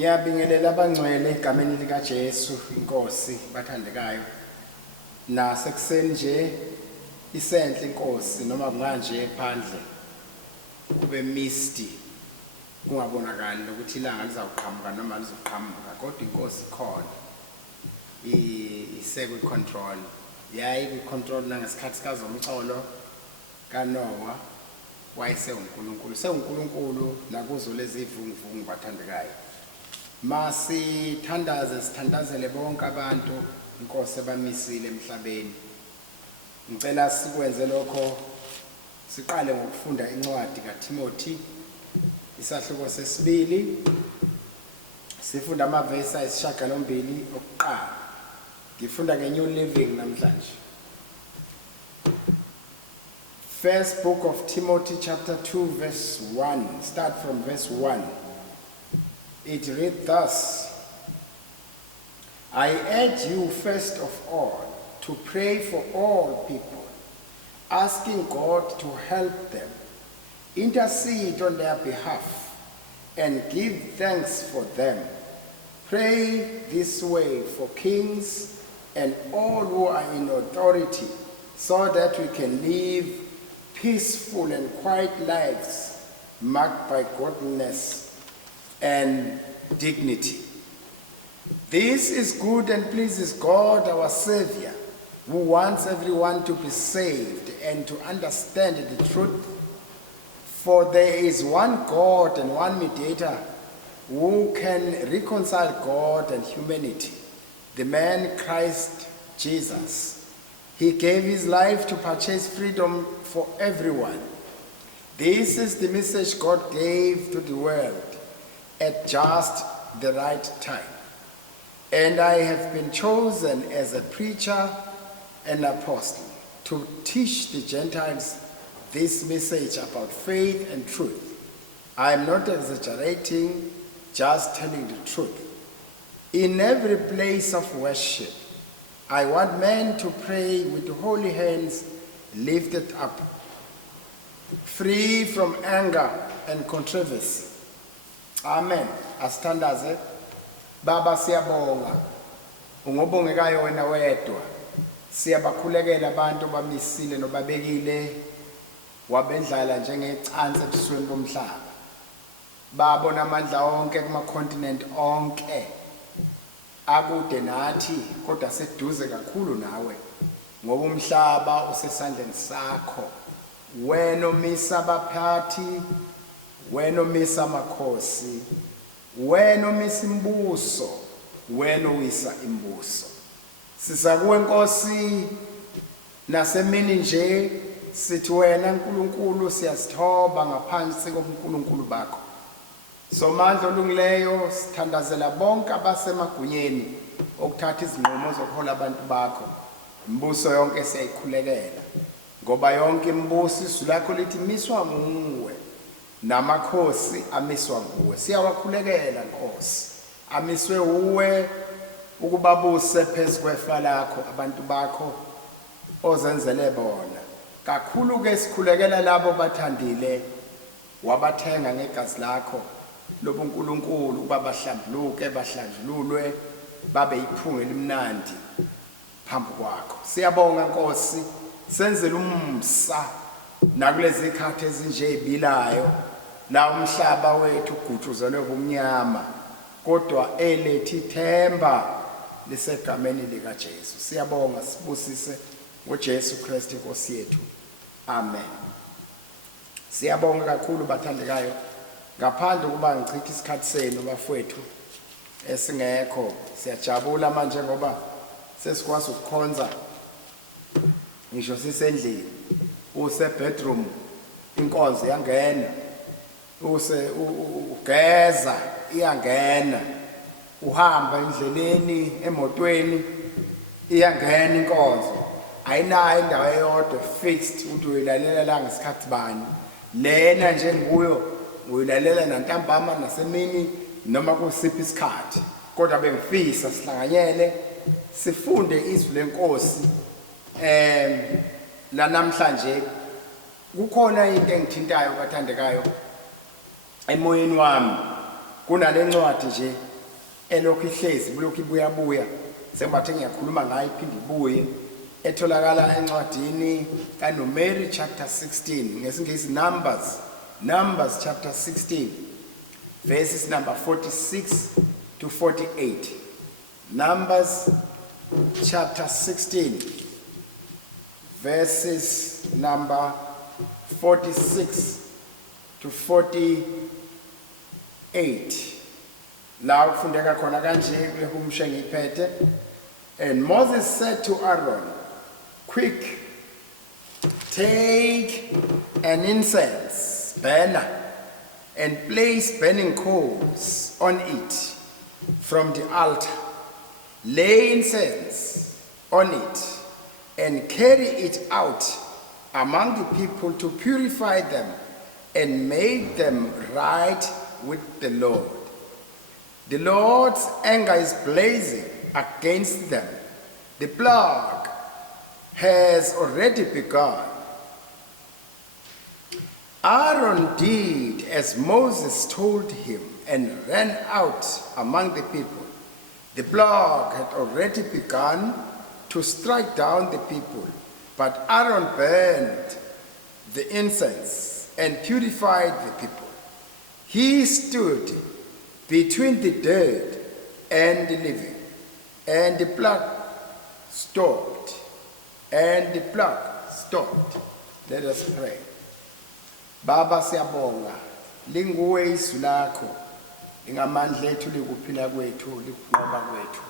Ngiyabingelela abangcwele egameni lika Jesu inkosi bathandekayo. Nasekuseni nje isenhle inkosi noma kunganje phandle kube misty kungabonakali ukuthi ilanga lizawuqhamuka noma lizoqhamuka kodwa inkosi ikhona. Isekwe control. Yayi ku control nangesikhathi kaZomcolo kaNoah wayese uNkulunkulu. SeUNkulunkulu nakuzo lezi ivunguvungu bathandekayo. Masithandaze sithandazele bonke abantu inkosi ebamisile emhlabeni. Ngicela sikwenze lokho siqale ngokufunda incwadi kaTimothy isahluko sesibili. Sifunda amavesi ayisishiyagalombili okuqala. Ngifunda ngeNew Living namhlanje. First book of Timothy chapter 2 verse 1. Start from verse 1. It reads thus: I urge you first of all to pray for all people, asking God to help them, intercede on their behalf, and give thanks for them. Pray this way for kings and all who are in authority, so that we can live peaceful and quiet lives marked by godliness and dignity. This is good and pleases God our Savior, who wants everyone to be saved and to understand the truth. For there is one God and one mediator who can reconcile God and humanity, the man Christ Jesus. He gave his life to purchase freedom for everyone. This is the message God gave to the world at just the right time. And I have been chosen as a preacher and apostle to teach the Gentiles this message about faith and truth. I am not exaggerating, just telling the truth. In every place of worship, I want men to pray with holy hands lifted up, free from anger and controversy. Amen. Asithandaze. Baba siyabonga. Ungobongekayo wena wedwa. Siyabakhulekela abantu bamisile nobabekile wabendlala njengecansi ebusweni bomhlaba. Babona amandla onke kuma continent onke. Akude nathi kodwa seduze kakhulu nawe. Ngoba umhlaba usesandleni sakho. Wena omisa abaphathi, wena omisa amakhosi, wena omisa imbuso, wena owisa imbuso. Sisakuwe Nkosi nasemini nje sithi wena uNkulunkulu siyasithoba ngaphansi kobuNkulunkulu bakho. Somandla olungileyo sithandazela bonke abasemagunyeni okuthatha izinqumo zokuhola abantu bakho. Imbuso yonke siyayikhulekela ngoba yonke imbuso izwi lakho lithi miswa nguwe namakhosi amiswa nguwe. Siyawakhulekela Nkosi, amiswe uwe ukubabuse phezu kwefa lakho abantu bakho ozenzele bona. Kakhulu ke sikhulekela labo bathandile wabathenga ngegazi lakho lobu uNkulunkulu babahlambuluke bahlanjululwe babe iphunga elimnandi phambi kwakho. Siyabonga Nkosi, senzele umsa nakulezi ikhathi ezinje ezibilayo la umhlaba wethu ugutshuzelwe ubumnyama kodwa elethi ithemba lisegameni lika Jesu. Siyabonga sibusise ngoJesu Kristu Nkosi yethu. Amen. Siyabonga kakhulu bathandekayo. Ngaphandle kuba ngichitha isikhathi senu bafowethu esingekho, siyajabula manje ngoba sesikwazi ukukhonza ngisho sisendlini. Use bedroom inkonzo yangena, ugeza iyangena, uhamba endleleni emotweni iyangena inkonzo. Ayinayo indawo eyodwa fixed ukuthi uyilalela la ngesikhathi bani. Lena nje nguyo uyilalela nantambama nasemini noma kusiphi isikhathi. Kodwa bengifisa sihlanganyele sifunde izwi lenkosi. La namhlanje kukhona into engithintayo bathandekayo emoyeni wami kunale ncwadi nje elokhu ihlezi bulokhu ibuya sengibathe ngiyakhuluma ngayo iphinde ibuye etholakala encwadini kaNumeri chapter 16 ngesingisi Numbers chapter 16 verses number 46 to 48. Numbers chapter 16 verses number 46 to 48. La kufundeka khona kanje kulehumusha ngiyiphethe. And Moses said to Aaron, quick, take an incense burner and place burning coals on it from the altar. Lay incense on it and carry it out among the people to purify them and make them right with the Lord. The Lord's anger is blazing against them. The plague has already begun. Aaron did as Moses told him and ran out among the people. The plague had already begun to strike down the people, but Aaron burned the incense and purified the people. He stood between the dead and the living, and the plague stopped. Let us pray. Baba siyabonga, linguwe izwi lakho, ingamandla ethu likuphila kwethu, likunqoba kwethu.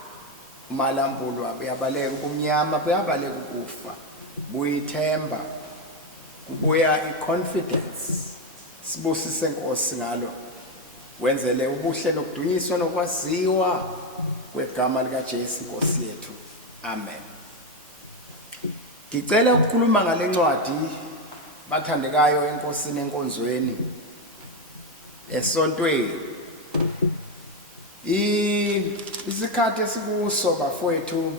Umalambulo abayabaleka kumnyama, abayabaleka ukufa. Buyithemba, kubuya iconfidence. Sibusise Nkosi ngalo. Wenzele ubuhle nokudunyiswa nokwaziwa kwegama lika Jesu Nkosi yethu. Amen. Ngicela ukukhuluma ngale ncwadi bathandekayo enkosini enkonzweni esontweni. Isikhathi esikuso bafowethu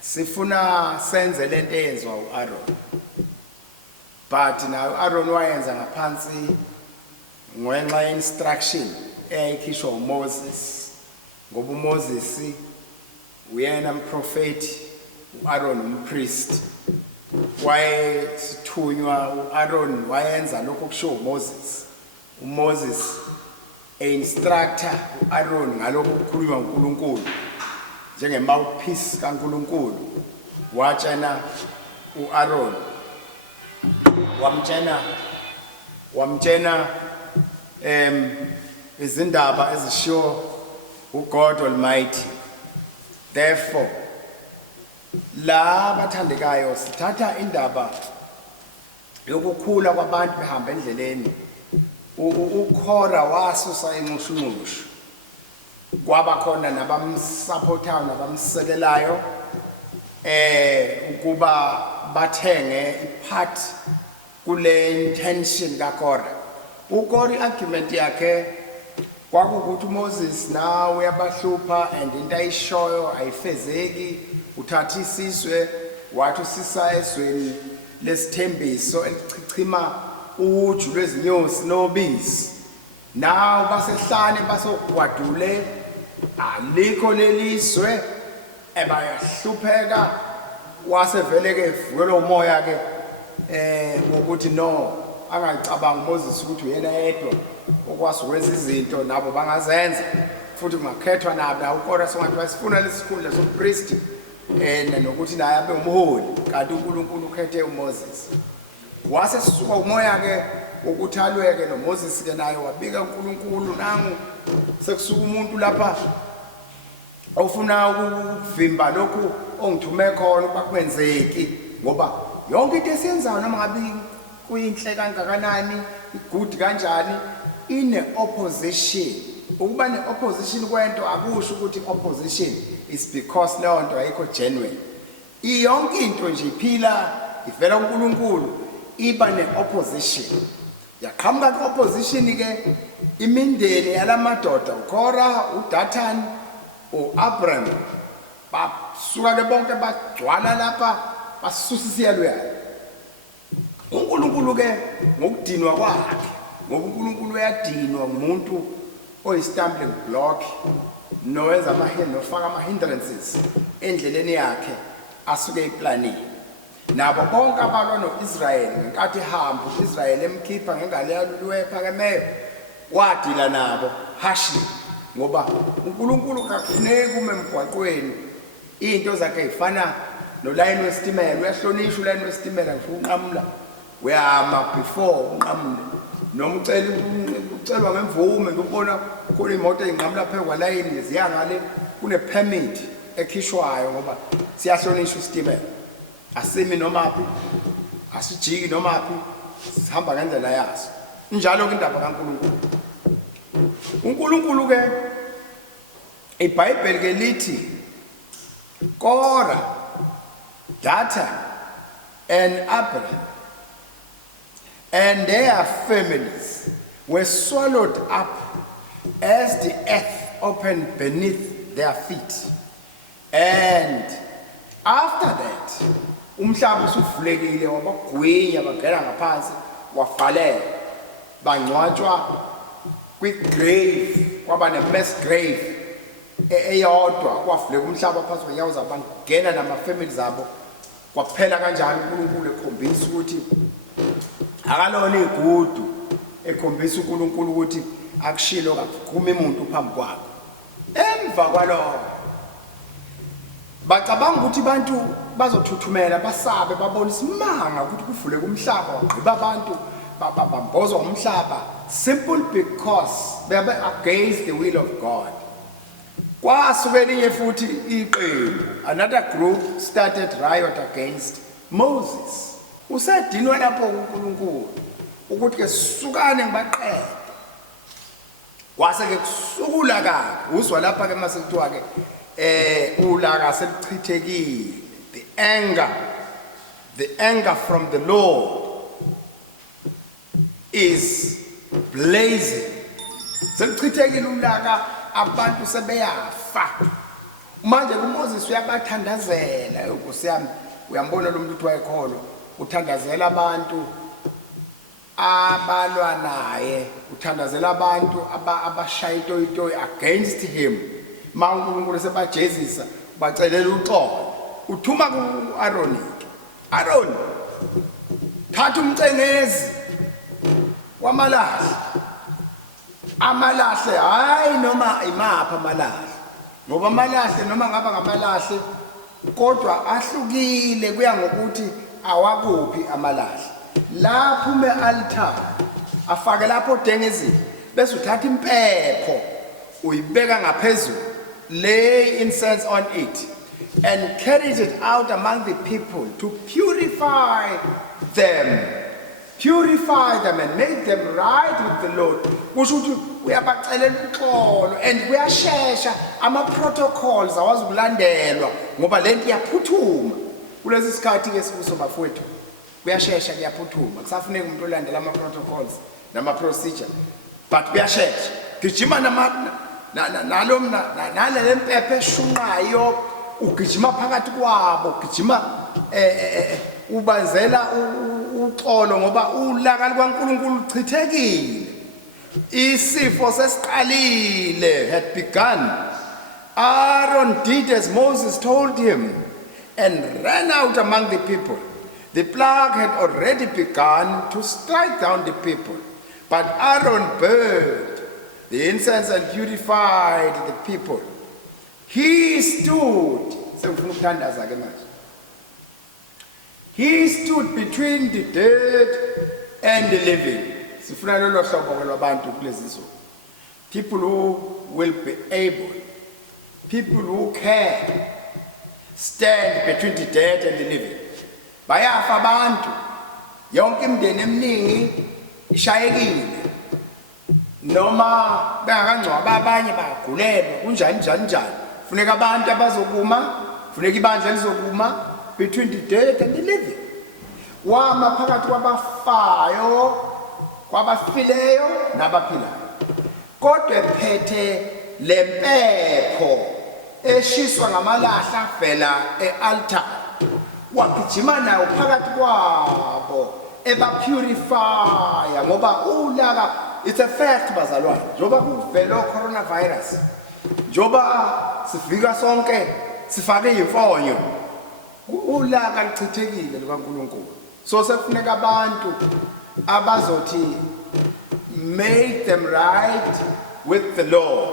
sifuna senze lento eyenzwa uAaron. But now Aaron wayenza ngaphansi ngenxa instruction eyayikhishwa uMoses. Ngoba uMoses uyena umprofeti, uAaron umpriest. Wayesithunywa uAaron wayenza lokho kusho uMoses. uMoses instructor uAaron ngalokho kukhulunywa uNkulunkulu njengemouthpiece kaNkulunkulu. Watshena uAaron, wamtshena izindaba ezishiwo uGod Almighty. Therefore la bathandekayo sithatha indaba yokukhula kwabantu behamba endleleni. uKhora wasusa inxushunxushu, kwaba khona nabamsupportayo nabamsekelayo ukuba bathenge ipart kule intention kaKhora. uKhora argument yakhe kwakukuthi uMoses nawe uyabahlupha and into ayishoyo ayifezeki, uthatha isizwe wathi usisa ezweni lesithembiso elichichima uju lwezinyosi nobisi. Naw basehlane basogwadule alikho lelizwe ebayahlupheka. Wasevele-ke vukela umoya-ke ngokuthi no, angacabanga uMoses ukuthi uyena yedwa okwazi ukwenza izinto nabo bangazenza, futhi kungakhethwa nabo uKhora songathiwa sifuna lesikhundla sobupristi nokuthi naye abe umholi, kanti uNkulunkulu ukhethe uMoses. Wase sisuka umoya-ke ukuthi alweke noMoses-ke naye wabika uNkulunkulu, nangu sekusuka umuntu lapha ofuna ukuvimba lokhu ongithume khona ukuba kwenzeki, ngoba yonke into esiyenzayo noma ngabe kuyinhle kangakanani, good kanjani, ine-opposition. Ukuba ne-opposition kwento akusho ukuthi opposition is because leyo nto ayikho genuine. Yonke into nje iphila ivela kuNkulunkulu iba ne-opposition. Yaqhamuka ku-opposition-ke imindeni yalamadoda uKhora, uDathani, uAbram, basuka-ke bonke bagcwala lapha basusa isiyalo yakhe. uNkulunkulu-ke ngokudinwa kwakhe, ngoba uNkulunkulu uyadinwa ngumuntu oyi-stumbling block nowenza nofaka ama-hindrances endleleni yakhe asuke eyiplanini. Nabo bonke abalwa no-Israyeli ngenkathi ehamba u-Israyeli emkhipha ngengalo yalolu ephakemeyo wadila nabo harshly ngoba uNkulunkulu kakufuneki ume emgwaqweni into zakhe ezifana nolayini wesitimela. Uyahlonishwa ulayini wesitimela ngisho unqamula uyama before unqamule noma ucelwa ngemvume ngokubona khona imoto eyinqamula phezu kwalayini ziyangale kune-permit ekhishwayo ngoba siyahlonishwa isitimela. Asimi nomaphi, asijiki nomaphi, sihamba ngendlela yaso. Njalo ke indaba kaNkulunkulu. uNkulunkulu ke iBhayibheli ke lithi Korah, Dathan and Abiram and their families were swallowed up as the earth opened beneath their feet. And after that, umhlaba usuvulekile wabagwinya bangena ngaphansi wafalela bangcwatshwa kwi-grave kwaba ne-mass grave eyodwa kwavuleka umhlaba phansi kwenyawo zabo bangena nama-family zabo kwaphela kanjalo. uNkulunkulu ekhombisa ukuthi akalona igudu ekhombisa uNkulunkulu ukuthi akushilo kaphuma umuntu phambi kwakhe. Emva kwalokho bacabanga ukuthi abantu bazothuthumela basabe babona isimanga ukuthi kuvuleka umhlaba wagqiba abantu bambozwa umhlaba simple because they were against the will of God. Kwasuke elinye futhi iqembu, another group started riot against Moses. Usedinwe lapho uNkulunkulu ukuthi ke sukane ngibaqede. Kwase ke kusukula kabi uzwa lapha ke mase kuthiwa ke ulaka seluchithekile, the anger from the Lord is blazing. Seluchithekile ulaka, abantu sebeyafa. Manje uMoses uyabathandazela Nkosi yami, uyambona lo muntu wayekholwa uthandazela abantu abalwa naye, uthandazela abantu abashaya itoyitoyi against him. uNkulunkulu sebajezisa bacelela uxolo, uthuma ku-Aroni. Aaron, thatha umcengezi wamalahle, amalahle hayi noma imapha amalahle, ngoba amalahle noma ngaba ngamalahle kodwa ahlukile kuya ngokuthi awakuphi amalahle. Lapho ume-altar afake lapho dengezini bese uthatha impepho uyibeka ngaphezulu, lay incense on it and carries it out among the people to purify them and make them right with the Lord. Kusho ukuthi uyabacelela uxolo and kuyashesha ama-protocols awazi ukulandelwa ngoba lento iyaphuthuma kulesi sikhathi ke sikuso bafowethu. Kuyashesha kuyaphuthuma, kusafuneka umuntu olandela ama-protocols nama-procedure, but kuyashesha. Gijima nalele mpepho eshunqayo, ugijima phakathi kwabo, ugijima ubanzela uxolo ngoba ulaka lukaNkulunkulu luchithekile. Isifo sesiqalile, had begun. Aaron did as Moses told him and ran out among the people. The plague had already begun to strike down the people, but Aaron burned the incense and purified the people. He stood between the dead and the living. People who will be able, people who can stand between the dead and the living. Bayafa abantu, yonke imindeni eminingi ishayekile, noma bengakangcwaba abanye bagulelwa kunjani njani. Funeka abantu abazokuma, funeka ibandla lizokuma between the dead and the living. Wama phakathi kwabafayo, kwabafileyo nabaphilayo. Kodwa ephethe lempepho eshiswa ngamalahle avela e-altar. Wagijima nayo phakathi kwabo ebapurifya ngoba ulaka it's a fact bazalwane njoba kuvele coronavirus njoba sifika sonke sifake imfonyo ulaka lichithekile likaNkulunkulu so sekufuneka abantu abazothi make them right with the law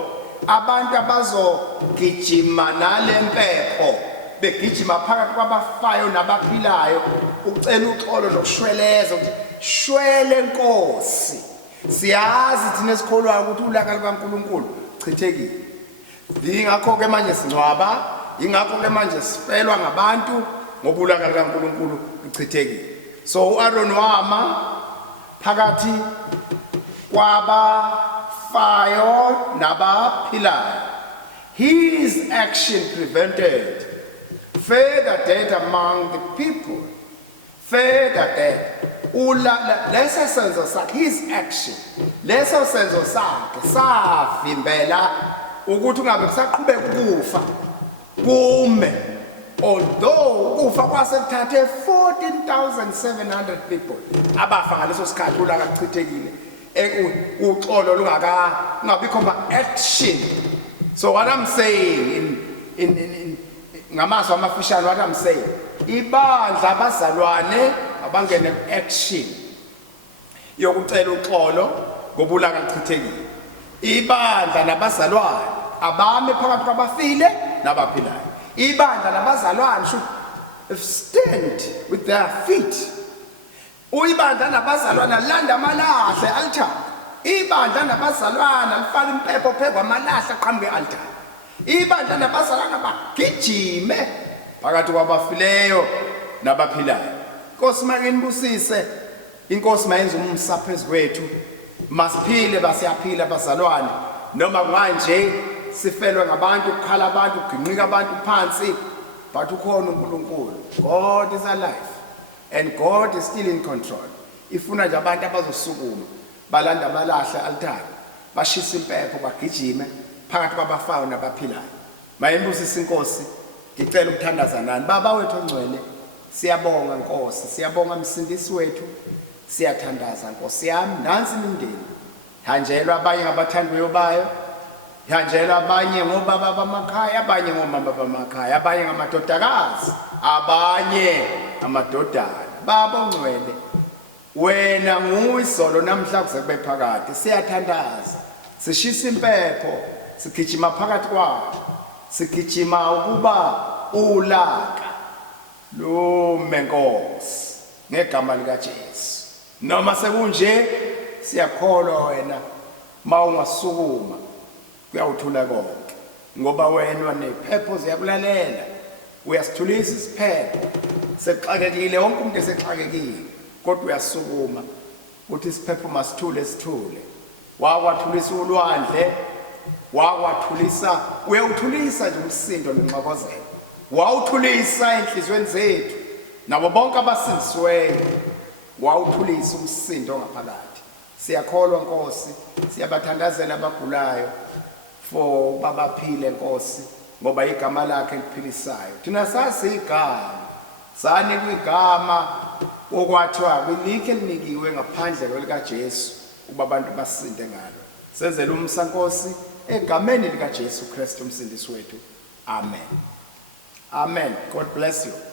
abantu abazogijima nalempepho begijima phakathi kwabafayo nabaphilayo ucela uxolo nokushweleza ukuthi shwele Nkosi siyazi thina esikholwayo ukuthi ulaka likaNkulunkulu chithekile ingakho ke manje singcwaba ingakho ke manje sifelwa ngabantu ngoba ulaka likaNkulunkulu lichithekile so uAaron wama phakathi kwabafayo nabaphilayo his action prevented further death among the people further death leso senzo sakhe his action leso senzo sakhe savimbela ukuthi ungabe kusaqhubeka ukufa kume although ukufa kwasekuthathe 14,700 people abafa ngaleso sikhathi ulaka lichithekile uxolo lungabikho action so what I'm saying in ngamazwi amafishane what I'm saying ibandla abazalwane abangene action yokucela uxolo ngoba ulaka lichithekile ibandla nabazalwane abame phakathi kwabafile nabaphilayo ibandla nabazalwane should stand with their feet uyibandla nabazalwane landa amalahle altar ibandla nabazalwane alifaka impepho phezulu amalahle aqhamuke altar ibandla nabazalwane bagijime phakathi kwabafileyo nabaphilayo Nkosi makenibusise inkosi mayenza umsa phezukwethu masiphile basiyaphila bazalwane noma manje sifelwe ngabantu ukukhala abantu uginqika abantu phansi but ukhona uNkulunkulu God is alive and God is still in control ifuna nje abantu abazosukuma balanda amalahle altar bashisa impepho bagijime phakathi kwabafayo nabaphilayo mayembusise inkosi ngicela ukuthandaza nani baba wethu ongcwele siyabonga Nkosi siyabonga msindisi wethu siyathandaza Nkosi yami nansi imindeni hanjelwa abanye ngabathandiweyo bayo hanjelwa abanye ngobaba bamakhaya abanye ngomama bamakhaya abanye ngamadodakazi abanye amadodana baba ongcwele wena nguyisolo namhla kuze kube phakade siyathandaza sishisa impepho sigijima phakathi kwabo sigijima ukuba ulaka lo menkosi ngegama lika Jesu noma sekunje siyakholwa wena mawungasukuma kuyawuthula konke ngoba wena nephepho ziyakulalela uyasithulisa isiphepho sexakekile wonke umuntu esexakekile kodwa uyasukuma uthi isiphepho masithule sithule wakwathulisa ulwandle wakwathulisa uyawuthulisa nje umsindo nenxokozelo wawuthulisa enhlizweni zethu nabo bonke abasindisiweyo wawuthulisa umsindo ngaphakathi siyakholwa Nkosi siyabathandazela abagulayo for babaphile Nkosi ngoba igama lakhe liphilisayo thina sazi igama sani kwigama okwathiwa kulikhe linikiwe ngaphandle kwelika Jesu ukuba abantu basinde ngalo senzele umsa Nkosi egameni lika Jesu Kristu umsindisi wethu amen amen God bless you.